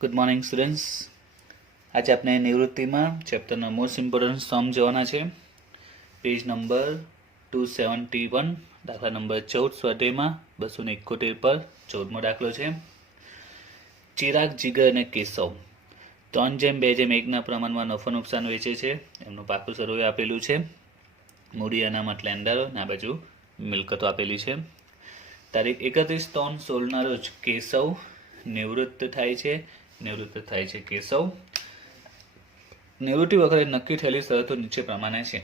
Good morning students. આજે આપણે નિવૃત્તિમાં ચેપ્ટરના most important સમ જોવાના છે. પેજ નંબર 271, દાખલા નંબર 14 સ્વાધ્યાયમાં 271 પર 14મો દાખલો છે. ચિરાગ, જીગર અને કેશવ 3:2:1 પ્રમાણમાં નફો નુકસાન વેચે છે. એમનું પાકું સર્વે આપેલું છે. મૂડી અનામત લેણદારો અને આ બાજુ મિલકતો આપેલી છે. તારીખ 31/3/16 રોજ કેશવ નિવૃત્ત થાય છે. કેશવ નિવૃત્તિ વખતે નક્કી થયેલી શરતો નીચે પ્રમાણે છે.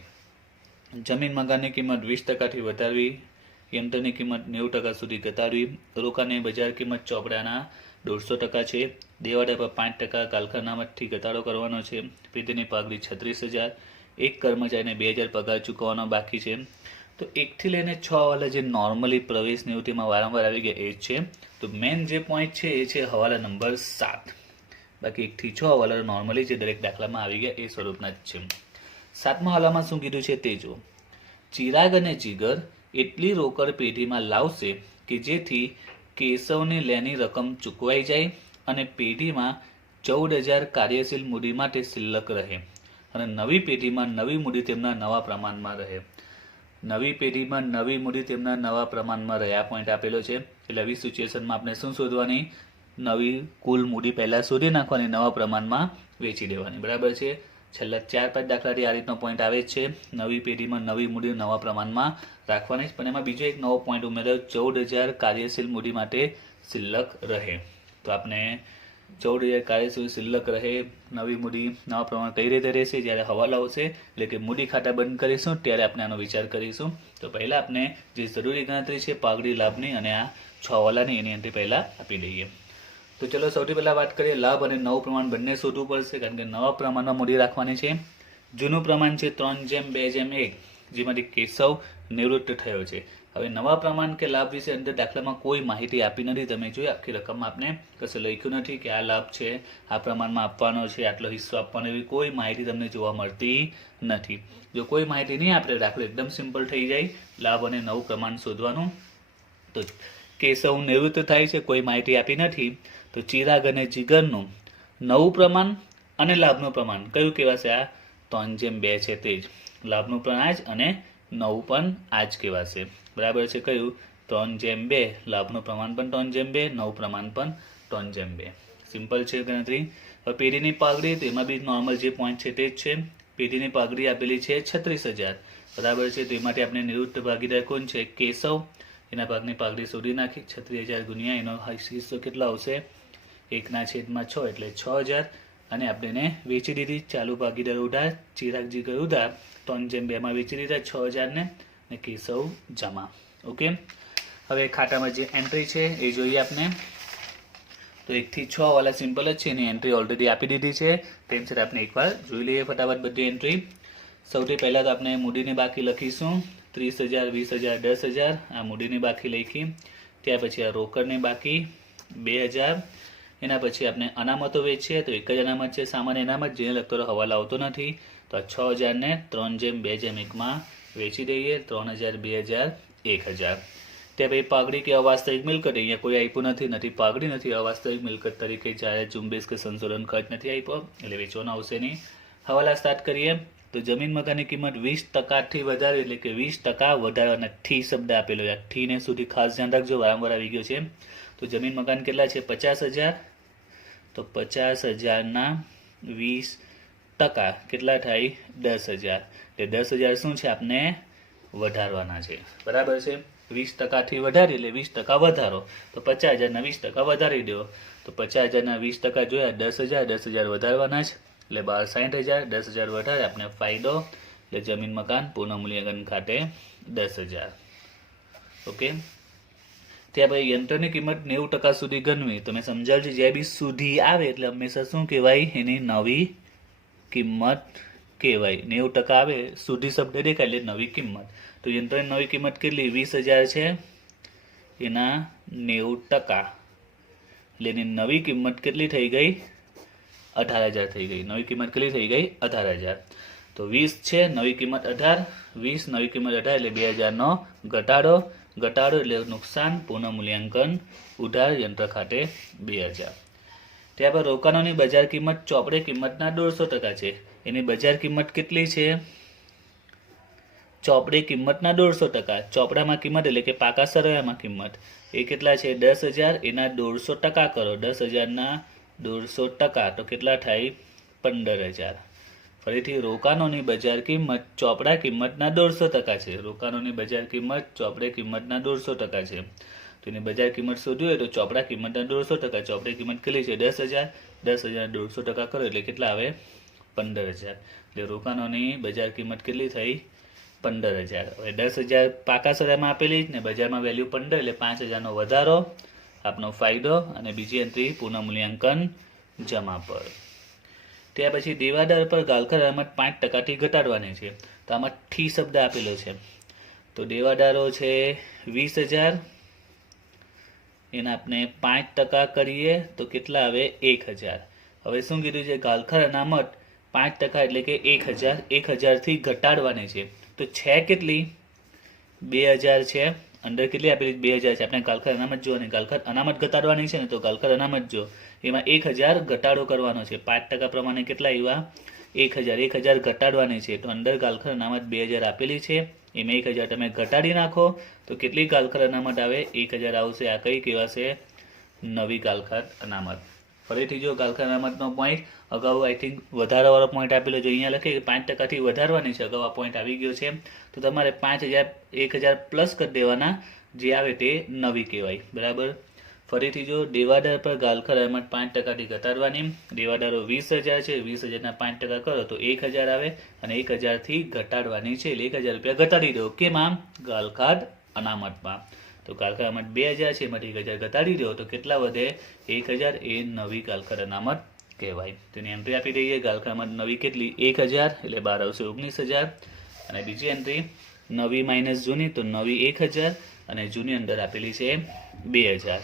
જમીન મકાનની કિંમત 20% વધારવી, યંત્રની કિંમત 90% સુધી ઘટાડવી, રોકાણની બજાર કિંમત ચોપડાના 150% છે, દેવાડા પર 5% કારખાનામાંથી ઘટાડો કરવાનો છે, પેઢીની પાઘડી 36,000, એક કર્મચારીને 2,000 પગાર ચૂકવવાનો બાકી છે. તો 1 થી લઈને 6 વાળા જે નોર્મલી પ્રવેશ નિવૃત્તિમાં વારંવાર આવી ગયા એ જ છે. તો મેન જે પોઈન્ટ છે એ છે હવાલા નંબર 7. બાકી 1 થી 6 વાળા નોર્મલી જે દરેક દાખલામાં આવી ગયા એ સ્વરૂપના જ છે. 7મા હવાલામાં શું કીધું છે તે જો. ચિરાગ અને જીગર એટલી રોકડ પેઢીમાં લાવશે કે જેથી કેશવની લેની રકમ ચૂકવાઈ જાય અને પેઢીમાં 14,000 કાર્યશીલ મૂડી માટે શિલ્લક રહે અને નવી પેઢીમાં નવી મૂડી તેમના નવા પ્રમાણમાં રહે. નવી પેઢીમાં નવી મૂડી તેમના નવા પ્રમાણમાં રહે. આ પોઈન્ટ આપેલો છે. એટલે આવી સિચ્યુએશનમાં આપણે શું શોધવાની? નવી કુલ મૂડી પહેલાં શોધી નાખવાની, નવા પ્રમાણમાં વેચી દેવાની. બરાબર છે. છેલ્લા 4-5 દાખલાથી આ રીતનો પોઈન્ટ આવે જ છે. નવી પેઢીમાં નવી મૂડી નવા પ્રમાણમાં રાખવાની જ. પણ એમાં બીજો એક નવો પોઈન્ટ ઉમેર્યો, 14,000 કાર્યશીલ મૂડી માટે શિલ્લક રહે. તો આપણે 14,000 કાર્યશીલ શિલ્લક રહે, નવી મૂડી નવા પ્રમાણ કઈ રીતે રહેશે? જ્યારે હવાલો આવશે એટલે કે મૂડી ખાતા બંધ કરીશું ત્યારે આપણે આનો વિચાર કરીશું. તો પહેલાં આપણે જે જરૂરી ગણતરી છે પાઘડી લાભની અને આ 6 વાલાની, એની એન્ટ્રી પહેલાં આપી દઈએ. તો ચલો સૌથી પહેલાં વાત કરીએ, લાભ અને નવું પ્રમાણ બંને શોધવું પડશે કારણ કે નવા પ્રમાણમાં મૂડી રાખવાની છે. જૂનું પ્રમાણ છે 3:2:1, જેમાંથી કેશવ નિવૃત્ત થયો છે. હવે નવા પ્રમાણ કે લાભ વિશે અંદર દાખલામાં કોઈ માહિતી આપી નથી. તમે જોઈ આખી રકમમાં આપણે કશું લખ્યું નથી કે આ લાભ છે, આ પ્રમાણમાં આપવાનો છે, આટલો હિસ્સો આપવાનો, એવી કોઈ માહિતી તમને જોવા મળતી નથી. જો કોઈ માહિતી નહીં આપે દાખલો એકદમ સિમ્પલ થઈ જાય. લાભ અને નવું પ્રમાણ શોધવાનું. તો કેશવ નિવૃત્ત થાય છે, કોઈ માહિતી આપી નથી. તો ચિરાગ અને જીગરનું નવું પ્રમાણ અને લાભનું પ્રમાણ કયું કહેવાશે? આ 3:2 છે તે જ. લાભનું પણ આ જ અને નવું પણ આ જ કહેવાશે. બરાબર છે. કયું? 3:2. લાભનું પ્રમાણ પણ 3:2, નવું પ્રમાણ પણ 3:2. સિમ્પલ છે ગણતરી. હવે પેઢીની પાઘડી, તેમાં બી નોર્મલ જે પોઈન્ટ છે તે જ છે. પેઢીની પાઘડી આપેલી છે 36,000. બરાબર છે. તો એમાંથી આપણે નિવૃત્ત ભાગીદાર કોણ છે? કેશવ. એના ભાગની પાઘડી શોધી નાખી. 36,000 ગુણ્યા એનો હિસ્સો કેટલા આવશે? 1/6 એટલે 6,000. અને આપણે એને વેચી દીધી. ચાલુ ભાગીદાર ઉધાર, ચિરાગ જીગર ઉધાર, 3:2 વેચી દીધા 6,000 ને, અને કેશવ જમા. ઓકે. હવે ખાતામાં જે એન્ટ્રી છે એ જોઈએ આપણે. તો 1 થી 6 વાળા સિમ્પલ જ છે, એની એન્ટ્રી ઓલરેડી આપી દીધી છે. તેમ છતાં આપણે એકવાર જોઈ લઈએ ફટાફટ બધી એન્ટ્રી. સૌથી પહેલાં તો આપણે મૂડીની બાકી લખીશું. 30,000, 20,000, 10,000 આ મૂડીની બાકી લખી. ત્યાર પછી આ રોકડની બાકી 2,000. એના પછી આપણે અનામતો વેચીએ તો એક જ અનામત છે, સામાન્ય અનામત, જેને લગતો હવાલો આવતો નથી. તો આ 6,000 ને 3:2:1 વેચી દઈએ. 3,000, 2,000, 1,000. ત્યાં ભાઈ પાઘડી કે અવાસ્તવિક મિલકત, અહીંયા કોઈ આપ્યું નથી પાઘડી, નથી અવાસ્તવિક મિલકત તરીકે જ્યારે ઝુંબેશ કે સંશોધન ખર્ચ નથી આપ્યો એટલે વેચવાનો આવશે નહીં. હવાલા સ્ટાર્ટ કરીએ. તો જમીન મકાનની કિંમત 20%થી વધારે, એટલે કે 20% વધારવાના. થી શબ્દ આપેલો છે. થી ને સુધી ખાસ ધ્યાન રાખજો, વારંવાર આવી ગયો છે. તો જમીન મકાન કેટલા છે? 50,000. તો 50,000 20% કેટલા થાય? 10,000. એટલે 10,000 શું છે? આપણે વધારવાના છે. બરાબર છે. 20%થી વધારી એટલે 20% વધારો. તો 50,000 20% વધારી દો. તો 50,000 20% જોયા 10,000, 10,000 વધારવાના જ એટલે 60,000. 10,000 વધારે આપણે ફાયદો, એટલે જમીન મકાન પૂર્ણ મૂલ્યાંકન ખાતે 10,000. ઓકે. ત્યાં ભાઈ યંત્રની કિંમત 90% સુધી ગણવી. તમે સમજાવજો, જ્યાં બી સુધી આવે એટલે હંમેશા શું કહેવાય? એની નવી કિંમત કહેવાય. 90% આવે સુધી શબ્દ દેખાય એટલે નવી કિંમત. તો યંત્રની નવી કિંમત કેટલી? 20,000 છે, એના 90%. એટલે એની નવી કિંમત કેટલી થઈ ગઈ? 18,000 થઈ ગઈ. નવી કિંમત કેટલી થઈ ગઈ? 18,000. તો 20 છે, નવી કિંમત 18. 20 નવી કિંમત 18 એટલે 2,000નો ઘટાડો. ઘટાડો એટલે નુકસાન. પૂર્ણ મૂલ્યાંકન ઉધાર, યંત્ર ખાતે 2,000. ત્યારબાદ રોકાણોની બજાર કિંમત ચોપડે કિંમતના 150% છે. એની બજાર કિંમત કેટલી છે? ચોપડે કિંમતના 150%. ચોપડામાં કિંમત એટલે કે પાકા સરવાળામાં કિંમત એ કેટલા છે? 10,000. એના 150% કરો. 10,000ના 150% તો કેટલા થાય? 15,000. ફરીથી રોકાણોની બજાર કિંમત ચોપડા કિંમતના 150% છે. રોકાણોની બજાર કિંમત ચોપડે કિંમતના 150% છે. તો એની બજાર કિંમત શોધવી હોય તો ચોપડા કિંમતના 150%. ચોપડે કિંમત કેટલી છે? 10,000. 10,000 150% કરો એટલે કેટલા આવે? 15,000. એટલે રોકાણોની બજાર કિંમત કેટલી થઈ? 15,000. હવે 10,000 પાકા સરવાળામાં આપેલી ને બજારમાં વેલ્યુ 15 એટલે 5,000નો વધારો આપનો ફાયદો અને બીજી એન્ટ્રી પુનઃમૂલ્યાંકન જમા પર. ત્યાર પછી દેવાદાર પર ગાલખર અનામત 5%થી ઘટાડવાની છે. તો આમાં ઠી શબ્દ આપેલો છે. તો દેવાદારો છે 20,000, એને આપણે 5% કરીએ તો કેટલા આવે? 1,000. હવે શું કીધું છે? ગાલખર અનામત 5% એટલે કે 1,000. 1,000થી ઘટાડવાની છે. તો છે કેટલી? 2,000 છે. અંદર કેટલી આપેલી? 2,000 છે. આપણે ગાલખર અનામત જોવાની. ગાલખર અનામત ઘટાડવાની છે ને, તો ગાલખર અનામત જો એમાં 1,000 ઘટાડો કરવાનો છે. 5% પ્રમાણે કેટલા આવ્યા? 1,000. 1,000 ઘટાડવાની છે. તો અંદર ગાલખર અનામત 2,000 આપેલી છે, એમાં 1,000 તમે ઘટાડી નાખો તો કેટલી ગાલખર અનામત આવે? 1,000 આવશે. આ કઈ કહેવાશે? નવી ગાલખર અનામત. ફરીથી જો ગાલખર અનામતનો પોઈન્ટ અગાઉ આઈ થિંક વધારાવાળો પોઈન્ટ આપેલો છે. અહીંયા લખે કે 5%થી વધારવાની છે. અગાઉ આ પોઈન્ટ આવી ગયો છે. તો તમારે 5,000 1,000 પ્લસ કરી દેવાના, જે આવે તે નવી કહેવાય. બરાબર. ફરીથી જો દેવાદાર પર ગાલખર અનામત 5%થી ઘટાડવાની. દેવાદારો 20,000 છે. 20,000ના 5% કરો તો 1,000 આવે અને 1,000થી ઘટાડવાની છે. એટલે 1,000 રૂપિયા ઘટાડી દો. કેમાં? ગાલખર અનામતમાં. તો ગાલખર અનામત 2,000 છે, એમાંથી 1,000 ઘટાડી દો તો કેટલા વધે? 1,000. એ નવી ગાલખર અનામત કહેવાય. તેની એન્ટ્રી આપી દઈએ. ગાલખર અનામત નવી કેટલી? 1,000 એટલે 12 આવશે 19,000. અને બીજી એન્ટ્રી નવી માઇનસ જૂની, તો નવી 1,000 અને જૂની અંદર આપેલી છે 2,000.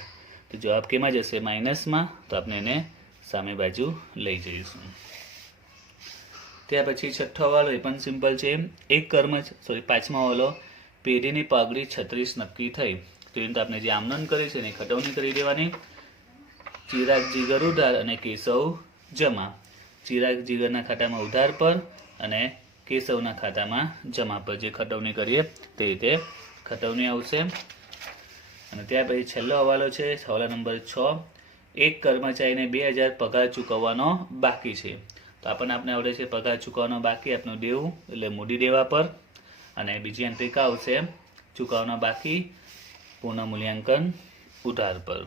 તો જવાબ કેમાં જશે? માઇનસમાં. તો આપણે એને સામે બાજુ લઈ જઈશું. ત્યાર પછી છઠ્ઠો હવાલો એ પણ સિમ્પલ છે. પાંચમો હવાલો, પેઢીની પાઘડી 36 નક્કી થઈ. તો એને તો આપણે જે આમનોંધ કરી છે એને ખટવણી કરી દેવાની. ચિરાગ જીગર ઉધાર અને કેશવ જમા. ચિરાગ જીગરના ખાતામાં ઉધાર પર અને કેશવના ખાતામાં જમા પર જે ખટવણી કરીએ તે રીતે ખટવણી આવશે. અને ત્યાર પછી છેલ્લો હવાલો છે, હવાલા નંબર 6. એક કર્મચારીને 2,000 પગાર ચૂકવવાનો બાકી છે. તો આપણે આવડે છે પગાર ચૂકવવાનો બાકી, આપનું દેવું એટલે મૂડી દેવા પર. અને બીજી એન્ટ્રી કા આવશે? ચૂકવવાનો બાકી પુનઃમૂલ્યાંકન ઉધાર પર.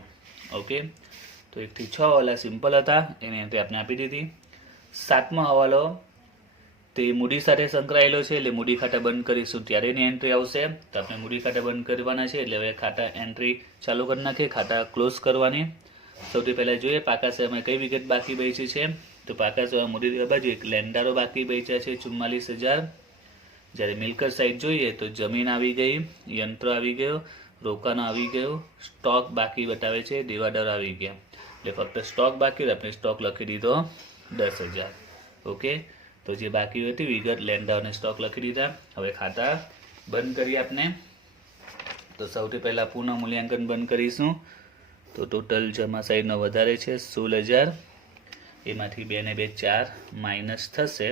ઓકે. તો 1 થી 6 હવાલા સિમ્પલ હતા, એની એન્ટ્રી આપણે આપી દીધી. સાતમો હવાલો તે મૂડી સાથે સંકળાયેલો છે, એટલે મૂડી ખાતા બંધ કરીશું ત્યારે એની એન્ટ્રી આવશે. તો આપણે મૂડી ખાતા બંધ કરવાના છે, એટલે હવે ખાતા એન્ટ્રી ચાલુ કરી નાખીએ, ખાતા ક્લોઝ કરવાની. સૌથી પહેલાં જોઈએ પાકા શેરમાં કઈ વિગત બાકી બચી છે. તો પાકા શેરમાં મૂડી દેવા બાજુ એક લેન્ડારો બાકી બચ્યા છે 44,000. જ્યારે મિલકત સાઈડ જોઈએ તો જમીન આવી ગઈ, યંત્ર આવી ગયો, રોકાણો આવી ગયો, સ્ટોક બાકી બતાવે છે, દેવાદાર આવી ગયા. એટલે ફક્ત સ્ટોક બાકી, આપણે સ્ટોક લખી દીધો 10,000. ઓકે. તો જે બાકી હતી વિગત લેન્ડાર અને સ્ટોક લખી દીધા. હવે ખાતા બંધ કરીએ આપણે. તો સૌથી પહેલાં પુનઃમૂલ્યાંકન બંધ કરીશું. તો ટોટલ જમા સાઈડનો વધારે છે 16,000. એમાંથી 2 ને 2 4 માઇનસ થશે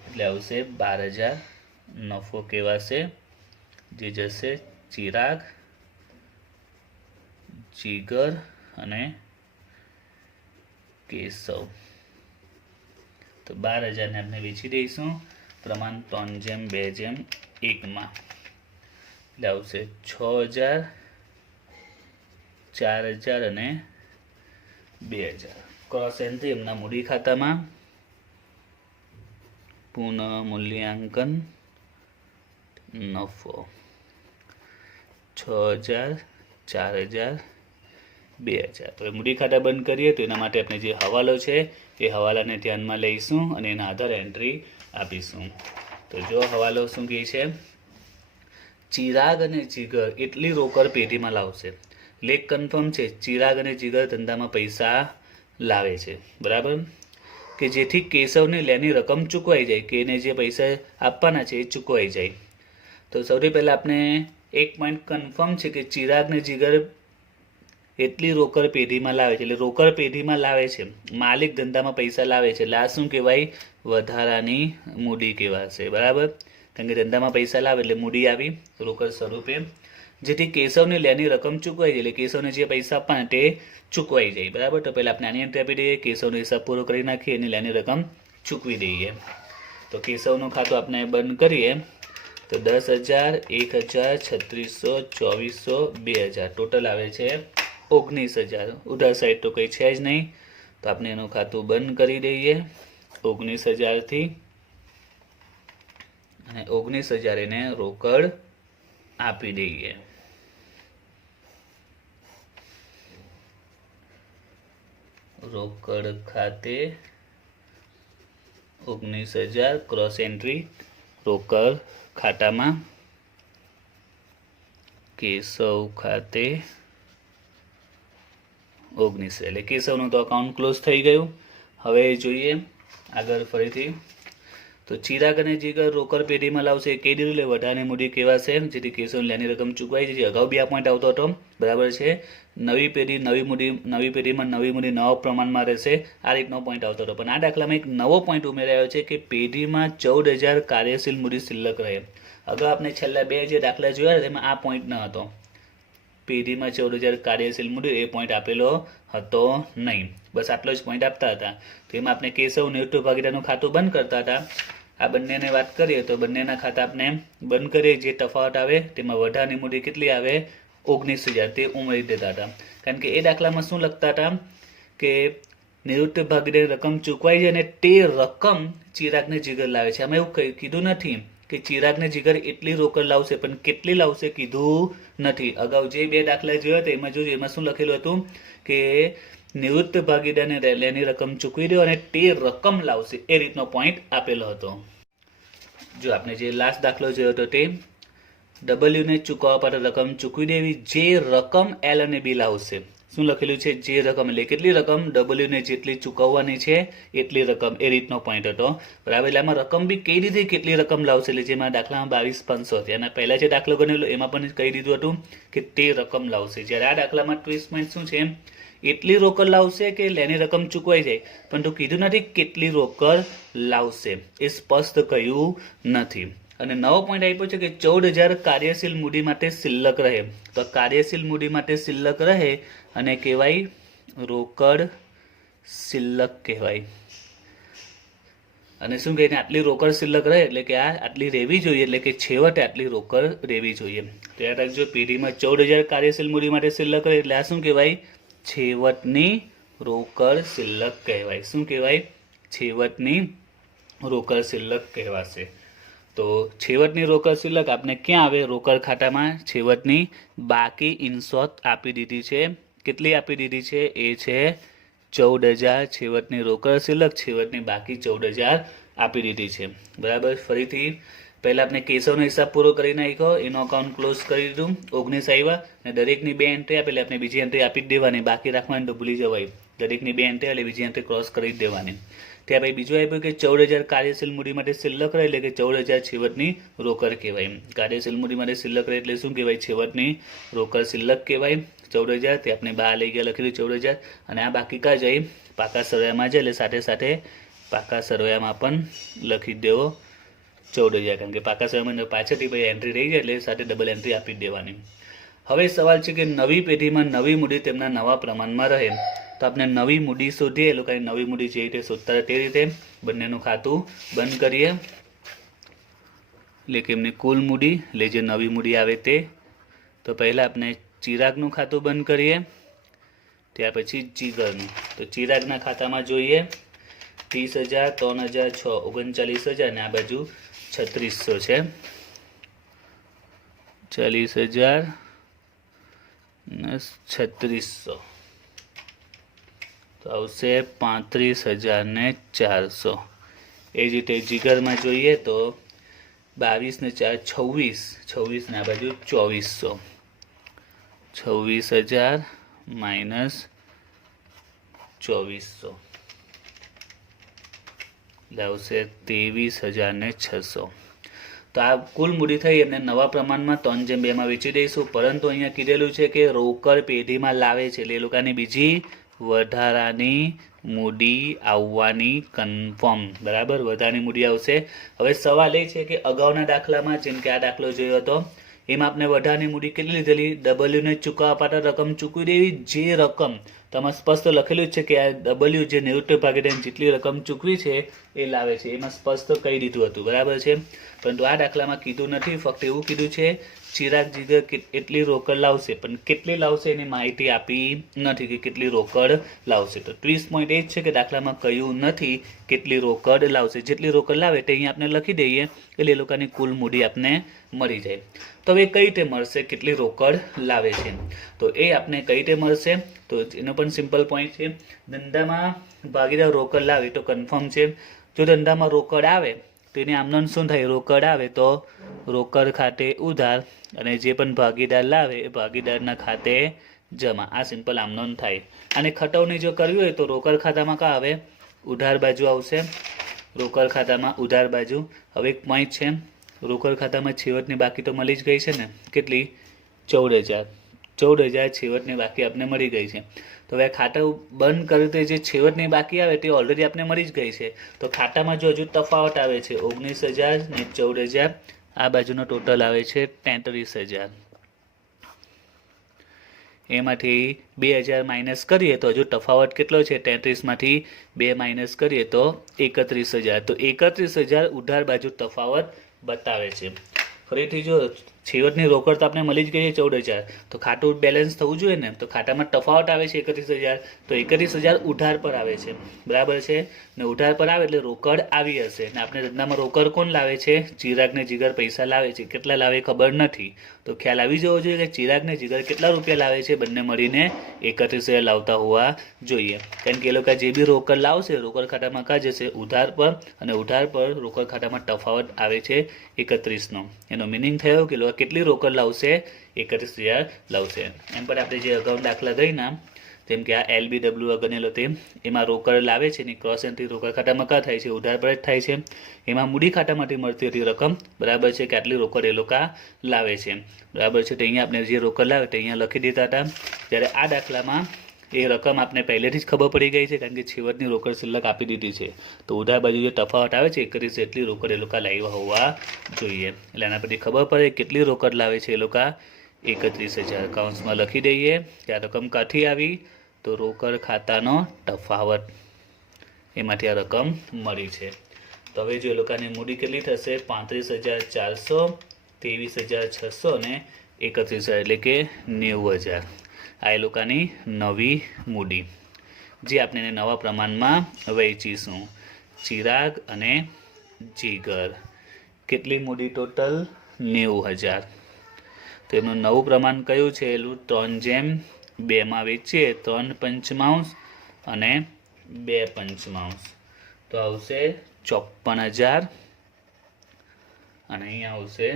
એટલે આવશે 12,000. નફો કહેવાશે, જે જશે ચિરાગ, જીગર અને કેશવ. તો 12,000ને આપણે વેચી દઈશું પ્રમાણ 3:2:1માં. એટલે આવશે 6,000, 4,000 અને 2,000. ક્રોસ એન્ટ્રી એમના મૂડી ખાતામાં. પુનઃમૂલ્યાંકન નફો 6,000, 4,000, 2,000. હવે મૂડી ખાતા બંધ કરીએ તો એના માટે આપણે જે હવાલો છે એ હવાલાને ધ્યાનમાં લઈશું અને એના આધારે એન્ટ્રી આપીશું. તો જો હવાલો શું કહે છે? ચિરાગ અને જીગર એટલી રોકડ પેઢીમાં લાવશે. લેખ કન્ફર્મ છે, ચિરાગ અને જીગર ધંધામાં પૈસા લાવે છે. બરાબર. કે જેથી કેશવને લેની રકમ ચૂકવાઈ જાય, કે એને જે પૈસા આપવાના છે એ ચૂકવાઈ જાય. તો સૌથી પહેલાં આપણે એક પોઈન્ટ કન્ફર્મ છે કે ચિરાગ ને જીગર એટલી રોકડ પેઢીમાં લાવે છે. એટલે રોકડ પેઢીમાં લાવે છે, માલિક ધંધામાં પૈસા લાવે છે, એટલે આ શું કહેવાય? વધારાની મૂડી કહેવાશે. બરાબર, કારણ કે ધંધામાં પૈસા લાવે એટલે મૂડી આવી રોકડ સ્વરૂપે, જેથી કેશવને લેની રકમ ચૂકવાઈ જાય. એટલે કેશવને જે પૈસા આપવાના તે ચૂકવાઈ જાય. બરાબર, તો પહેલાં આપણે આની એન્ટ્રી આપી દઈએ, કેશવનો હિસાબ પૂરો કરી નાખીએ અને લેની રકમ ચૂકવી દઈએ. તો કેશવનું ખાતું આપણે બંધ કરીએ તો 10,000, 1,000, 3600, 2400, 2,000 ટોટલ આવે છે 19,000. ઉધાર સાઈડ તો કંઈ છે જ નહીં, તો આપણે એનું ખાતું બંધ કરી દઈએ 19,000થી, અને 19,000 એને રોકડ આપી દઈએ. રોકડ ખાતે 19,000 ક્રોસ એન્ટ્રી રોકડ ખાતામાં કેશવ ખાતે 19, એટલે કેશવનું તો અકાઉન્ટ ક્લોઝ થઈ ગયું. હવે જોઈએ આગળ ફરીથી, તો ચિરાગ અને જીગર રોકડ પેઢીમાં લાવશે કઈ રીતે? વધારાની મૂડી કહેવાશે, જેથી કેશવ લેની રકમ ચૂકવાઈ છે. અગાઉ બી આ પોઈન્ટ આવતો હતો. બરાબર છે, નવી પેઢી નવી મૂડી, નવી પેઢીમાં નવી મૂડી નવા પ્રમાણમાં રહેશે, આ રીતનો પોઈન્ટ આવતો હતો. પણ આ દાખલામાં એક નવો પોઈન્ટ ઉમેરાયો છે કે પેઢીમાં 14,000 કાર્યશીલ મૂડી શિલ્લક રહે. અગાઉ આપણે છેલ્લા 2 જે દાખલા જોયા તેમાં આ પોઈન્ટ ન હતો. પેઢીમાં 14,000 કાર્યશીલ મૂડી એ પોઈન્ટ આપેલો હતો નહીં, બસ આટલો જ પોઈન્ટ આપતા હતા. તો એમાં આપણે કેશવ નેતૃત્વ ભાગીદારનું ખાતું બંધ કરતા હતા. આ બંનેને વાત કરીએ તો બંનેના ખાતા આપણે બંધ કરીએ, જે તફાવત આવે તેમાં વધારાની મૂડી કેટલી આવે? 19,000 તે ઉમેરી દેતા હતા. કારણ કે એ દાખલામાં શું લખતા હતા કે નિવૃત્ત ભાગીદાર રકમ ચૂકવાઈ છે અને તે રકમ ચિરાગને જીગર લાવે છે. આમાં એવું કીધું નથી કે ચિરાગને જીગર એટલી રોકડ લાવશે, પણ કેટલી લાવશે કીધું નથી. અગાઉ જે 2 દાખલા જોયા હતા એમાં જોયું, એમાં શું લખેલું હતું કે નિવૃત્ત ભાગીદારને લેની રકમ ચૂકવી દો અને તે રકમ લાવશે, એ રીતનો પોઈન્ટ આપેલો હતો. જો આપણે જે લાસ્ટ દાખલો જોયો હતો તે ડબલ્યુને ચૂકવવા પર રકમ ચૂકવી દેવી, જે રકમ એલ અને બી લાવશે. શું લખેલું છે? જે રકમ, એટલે કેટલી રકમ? ડબલ્યુને જેટલી ચૂકવવાની છે એટલી રકમ, એ રીતનો પોઈન્ટ હતો. બરાબર, એટલે આમાં રકમ બી કઈ રીતે કેટલી રકમ લાવશે, એટલે જેમાં દાખલામાં 22,500 હતી, એના પહેલા જે દાખલો ગણેલો એમાં પણ કહી દીધું હતું કે તે રકમ લાવશે. જ્યારે આ દાખલામાં ટ્વિસ્ટ પોઈન્ટ શું છે? એટલી રોકડ લાવશે કે લેની રકમ ચૂકવાઈ જાય, પણ તો કીધું નથી કેટલી રોકડ લાવશે, એ સ્પષ્ટ કહ્યું નથી. અને નવો પોઈન્ટ આપ્યો છે કે 14,000 કાર્યશીલ મૂડી માટે શિલ્લક રહે. તો કાર્યશીલ મૂડી માટે શિલ્લક રહે અને કહેવાય રોકડ શિલ્લક કહેવાય. અને શું કહીને આટલી રોકડ શિલ્લક રહે એટલે કે આ આટલી રહેવી જોઈએ, એટલે કે છેવટે આટલી રોકડ રહેવી જોઈએ. તો યાદ રાખજો, પેઢીમાં 14,000 કાર્યશીલ મૂડી માટે શિલ્લક રહે એટલે આ શું કહેવાય? છેવટની રોકડ શિલ્લક કહેવાય. શું કહેવાય? છેવટની રોકડ શિલ્લક કહેવાશે. તો છેવટની રોકડ શિલ્લક આપણે ક્યાં આવે? રોકડ ખાતામાં છેવટની બાકી ઇનશોટ આપી દીધી છે. કેટલી આપી દીધી છે? એ છે 14,000 છેવટની રોકડ શિલ્લક, છેવટની બાકી 14,000 આપી દીધી છે. બરાબર, ફરીથી પહેલાં આપણે કેશવનો હિસાબ પૂરો કરી નાખ્યો, એનો અકાઉન્ટ ક્લોઝ કરી દીધું, 19 આવ્યા, અને દરેકની 2 એન્ટ્રી આપેલી, આપણે બીજી એન્ટ્રી આપી જ દેવાની, બાકી રાખવાની તો ભૂલી જવાય. દરેકની 2 એન્ટ્રી એટલે બીજી એન્ટ્રી ક્રોસ કરી જ દેવાની. ત્યાં પછી બીજું આપ્યું કે 14,000 કાર્યશીલ મૂડી માટે શિલ્લક રહે, એટલે કે 14,000 છેવટની રોકડ કહેવાય. કાર્યશીલ મૂડી માટે શિલ્લક રહે એટલે શું કહેવાય? છેવટની રોકડ શિલ્લક કહેવાય. 14,000 તે આપણે બહાર લઈ ગયા, લખેલું 14,000, અને આ બાકી કાં જાય? પાકા સરવૈયામાં જાય, એટલે સાથે સાથે પાકા સરવૈયામાં પણ લખી દેવો 14,000, કારણ કે પાકા સરવૈયામાં પાછળથી ભાઈ એન્ટ્રી રહી જાય એટલે સાથે ડબલ એન્ટ્રી આપી દેવાની. હવે સવાલ છે કે નવી પેઢીમાં નવી મૂડી તેમના નવા પ્રમાણમાં રહે. તો આપણે નવી મૂડી શોધીએ, એ લોકોની નવી મૂડી જે રીતે શોધતા તે રીતે બંનેનું ખાતું બંધ કરીએ, એટલે કે એમની કુલ મૂડી, એટલે જે નવી મૂડી આવે તે. તો પહેલાં આપણે ચિરાગનું ખાતું બંધ કરીએ, ત્યાર પછી જીગરનું. તો ચિરાગના ખાતામાં જોઈએ 30,000, 3,000, 6, 39,000, અને આ બાજુ 3600 છે. 40,000 ને 3600 તો આવશે 35,400. એ જ રીતે જીગરમાં જોઈએ તો 22 ને 4 26, 26 ને આ બાજુ 2400, 26,000 માઇનસ 2400 એટલે આવશે 23,600. તો આ કુલ મૂડી થઈ એમને નવા પ્રમાણમાં 3/2 વેચી દઈશું. પરંતુ અહીંયા કીધેલું છે કે રોકડ પેઢીમાં લાવે છે એટલે એ લોકોની બીજી વધારાની મૂડી આવવાની કન્ફર્મ. બરાબર, વધારાની મૂડી આવશે. હવે સવાલ એ છે કે અગાઉના દાખલામાં જેમ કે આ દાખલો જોયો હતો એમાં આપણે વધારાની મૂડી કેટલી લીધેલી? ડબલ્યુને ચૂકવવા પાત્ર રકમ ચૂકવી દેવી. જે રકમ તમારે સ્પષ્ટ લખેલું જ છે કે આ ડબલ્યુ જે 90% જેટલી રકમ ચૂકવી છે એ લાવે છે, એમાં સ્પષ્ટ કહી દીધું હતું. બરાબર છે, પરંતુ આ દાખલામાં કીધું નથી. ફક્ત એવું કીધું છે ચિરાગ જીગર એટલી રોકડ લાવશે, પણ કેટલી લાવશે એની માહિતી આપી નથી કે કેટલી રોકડ લાવશે. તો 30 પોઈન્ટ એ જ છે કે દાખલામાં કહ્યું નથી કેટલી રોકડ લાવશે. જેટલી રોકડ લાવે તે અહીંયા આપણે લખી દઈએ એટલે એ લોકોની કુલ મૂડી આપણે મળી જાય. તો હવે કઈ રીતે મળશે કેટલી રોકડ લાવે છે? તો એ આપણે કઈ રીતે મળશે? તો એનો પણ સિમ્પલ પોઈન્ટ છે. ધંધામાં ભાગીદાર રોકડ લાવે તો કન્ફર્મ છે. જો ધંધામાં રોકડ આવે તો એની આમનોંધ શું થાય? રોકડ આવે તો રોકડ ખાતે ઉધાર, અને જે પણ ભાગીદાર લાવે એ ભાગીદારના ખાતે જમા. આ સિમ્પલ આમનોંધ થાય. અને ખટવણી જો કરવી હોય તો રોકડ ખાતામાં કા આવે? ઉધાર બાજુ આવશે. રોકડ ખાતામાં ઉધાર બાજુ. હવે એક પોઈન્ટ છે, રોકડ ખાતામાં છેવટની બાકી તો મળી જ ગઈ છે ને. કેટલી? 14,000. 14,000 છેવટની બાકી આપણે મળી ગઈ છે. તો હવે ખાતું બંધ કરતે જે છેવટની બાકી આવે તે ઓલરેડી આપણે મળી જ ગઈ છે. તો ખાતામાં જો હજુ તફાવત આવે છે 19,000 ને 14,000, આ બાજુનો ટોટલ આવે છે 33,000. એમાંથી 2,000 માઇનસ કરીએ તો હજુ તફાવત કેટલો છે? 33માંથી 2 માઇનસ કરીએ તો 31,000. તો 31,000 ઉધાર બાજુ તફાવત બતાવે છે. ફરીથી જો છેવટની રોકડ તો આપણે મળી જ ગઈ છે 14,000, તો ખાતું બેલેન્સ થવું જોઈએ ને. તો ખાતામાં તફાવત આવે છે 31,000, તો 31,000 ઉધાર પર આવે છે. બરાબર છે ને, ઉધાર પર આવે એટલે રોકડ આવી હશે. ને આપણે ધંધામાં રોકડ કોણ લાવે છે? ચિરાગ ને જીગર પૈસા લાવે છે. કેટલા લાવે ખબર નથી, તો ખ્યાલ આવી જવો જોઈએ કે ચિરાગ ને જીગર કેટલા રૂપિયા લાવે છે? બંને મળીને 31,000 લાવતા હોવા જોઈએ. કારણ કે એ લોકો જે બી રોકડ લાવશે રોકડ ખાતામાં કા જશે? ઉધાર પર, અને ઉધાર પર રોકડ ખાતામાં તફાવત આવે છે 31નો. એનો મિનિંગ થયો કે લોકો કેટલી રોકડ લાવશે? 31,000 લાવશે. એમ પણ આપણે જે અગાઉ દાખલા ગઈના, જેમ કે આ LBW ગણેલો તે, એમાં રોકડ લાવે છે ને ક્રોસ એન્ટ્રી રોકડ ખાતામાં કા થાય છે? ઉધાર પર જ થાય છે. એમાં મૂડી ખાતામાંથી મળતી હતી રકમ. બરાબર છે કે આટલી રોકડ એ લોકો લાવે છે. બરાબર છે, તો અહીંયા આપણે જે રોકડ લાવે તે અહીંયા લખી દીધા હતા. જ્યારે આ દાખલામાં એ રકમ આપણે પહેલેથી જ ખબર પડી ગઈ છે, કારણ કે છેવટની રોકડ શિલ્લક આપી દીધી છે. તો ઉધાર બાજુ જે તફાવત આવે છે 31 એટલી રોકડ એ લોકો લાવ્યા હોવા જોઈએ. એટલે આના પરથી ખબર પડે કેટલી રોકડ લાવે છે એ લોકો? 31,000. કાઉન્સમાં લખી દઈએ કે આ રકમ કાથી આવી? તો રોકડ ખાતાનો તફાવત, એમાંથી આ રકમ મળી છે. તો હવે જો એ લોકોની મૂડી કેટલી થશે? 35,400, 23,600 ને 31,000, એટલે કે 90,000. આ એ લોકોની નવી મૂડી, જે આપણે એને નવા પ્રમાણમાં વેચીશું. ચિરાગ અને જીગર કેટલી મૂડી ટોટલ? 90,000. તો એમનું નવું પ્રમાણ કયું છે? એલું 3/2 વેચીએ, 3 પંચમાંશ અને 2 પંચમાંશ, તો આવશે 54,000 અને અહીંયા આવશે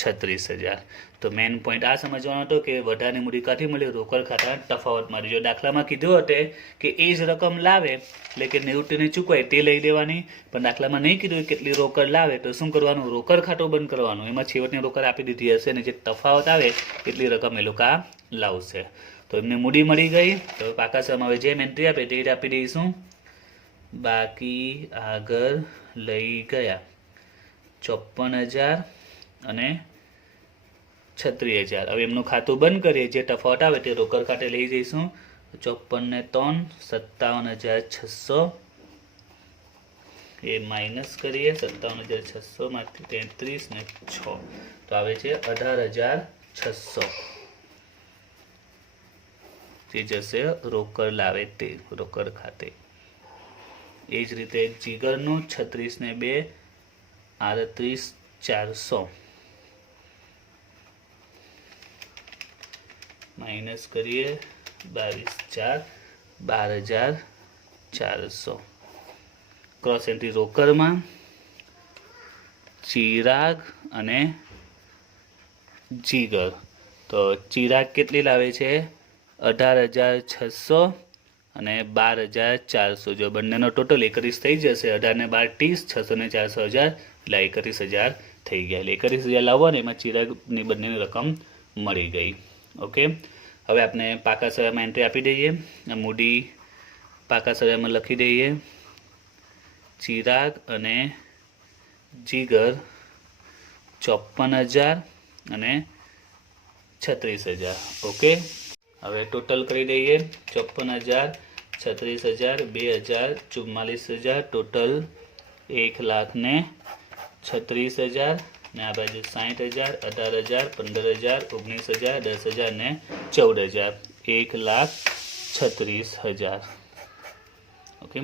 36,000. તો મેઇન પોઈન્ટ આ સમજવાનો હતો કે વધારાની મૂડી કાથી મળી? રોકડ ખાતાના તફાવતમાં. જો દાખલામાં કીધું હતું કે એ જ રકમ લાવે એટલે કે 90 ચૂકવાય તે લઈ લેવાની, પણ દાખલામાં નહીં કીધું કેટલી રોકડ લાવે તો શું કરવાનું? રોકડ ખાતું બંધ કરવાનું. એમાં છેવટની રોકડ આપી દીધી હશે ને જે તફાવત આવે એટલી રકમ એ લોકો લાવશે. તો એમને મૂડી મળી ગઈ. તો પાકા સમમાં હવે જેમ એન્ટ્રી આપે તે આપી દઈશું. બાકી આગળ લઈ ગયા 54,000 અને 36,000. હવે એમનું ખાતું બંધ કરીએ, જે તફાવત આવે તે રોકડ ખાતે લઈ જઈશું. 54 ને 3 57,600, એ માઇનસ કરીએ. 57,600 માંથી 33 ને 6 તો આવે છે 18,600. જે જશે રોકડ લાવે તે રોકડ ખાતે. એ જ રીતે જીગરનું 36 ને 2 38,400 માઇનસ કરીએ. 22,4 12,400. ક્રોસ એન્ટ્રી રોકડમાં ચિરાગ અને જીગર. તો ચિરાગ કેટલી લાવે છે? 18,600 અને 12,400. જો બંનેનો ટોટલ 31 થઈ જશે. 18 ને 12 30, 600 ને 400 1000, એટલે 31,000 થઈ ગયા. એટલે 41,000 લાવવા ને એમાં ચિરાગની બંનેની રકમ મળી ગઈ. ઓકે, હવે આપણે પાકા સરયામાં એન્ટ્રી આપી દઈએ. મૂડી પાકા સરયામાં લખી દઈએ. ચિરાગ અને જીગર 54,000 અને 36,000. ઓકે, હવે ટોટલ કરી દઈએ. 54,000, 36,000, 2,000, 44,000, ટોટલ 1,36,000 ને આ બાજુ 60,000, 18,000, 15,000, 19,000, 10,000 ને 14,000. 1,36,000. ઓકે.